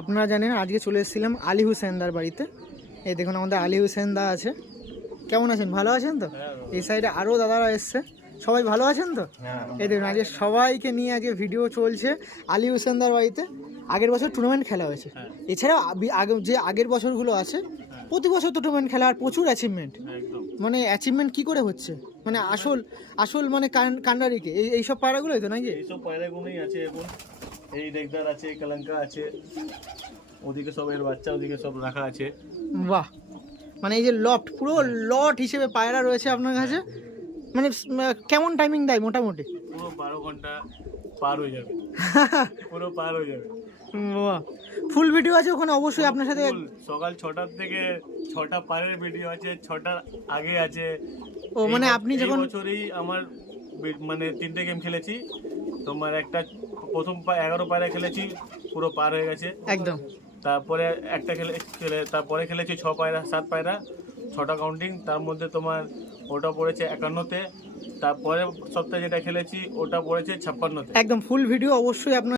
আপনারা জানেন আজকে চলে এসেছিলাম আলী হুসেনদার বাড়িতে। এই দেখুন আমাদের আলী হুসেন দা আছে। কেমন আছেন? ভালো আছেন তো? এই সাইডে আরও দাদারা এসছে, সবাই ভালো আছেন তো? এই দেখুন আজকে সবাইকে নিয়ে আজকে ভিডিও চলছে আলী হুসেনদার বাড়িতে। আগের বছর টুর্নামেন্ট খেলা হয়েছে, এছাড়াও যে আগের বছরগুলো আছে প্রতি বছর তো টুর্নামেন্ট খেলা আর প্রচুর অ্যাচিভমেন্ট। মানে অ্যাচিভমেন্ট কি করে হচ্ছে, মানে আসল আসল মানে কান্ডারিকে এইসব পায়রাগুলোই তো নাকি? এইসব পায়রাগুলোই আছে এখন। এই দেগদার আছে, কালাঙ্কা আছে, ওদিকে সব এর বাচ্চা ওদিকে সব রাখা আছে। বাহ, মানে এই যে লট, পুরো লট হিসেবে পায়রা রয়েছে আপনার কাছে। মানে কেমন টাইমিং দেয় মোটামুটি? পুরো 12 ঘন্টা পার হয়ে যাবে, পুরো পার হয়ে যাবে। বাহ, ফুল ভিডিও আছে ওখানে অবশ্যই আপনার সাথে? সকাল 6টার থেকে 6টা পারের ভিডিও আছে, 6টার আগে আছে। ও মানে আপনি যখন বছরই আমার মানে 3টে গেম খেলেছি, তোমার একটা প্রথম 11 পায়রা খেলেছি, পুরো পার হয়ে গেছে একদম। তারপরে একটা তারপরে খেলেছি 6 পায়রা 7 পায়রা, 6টা কাউন্টিং, তার মধ্যে তোমার ওটা পড়েছে 51তে। তারপরে সপ্তাহে যেটা খেলেছি ওটা পড়েছে 56তে। একদম ফুল ভিডিও অবশ্যই আপনার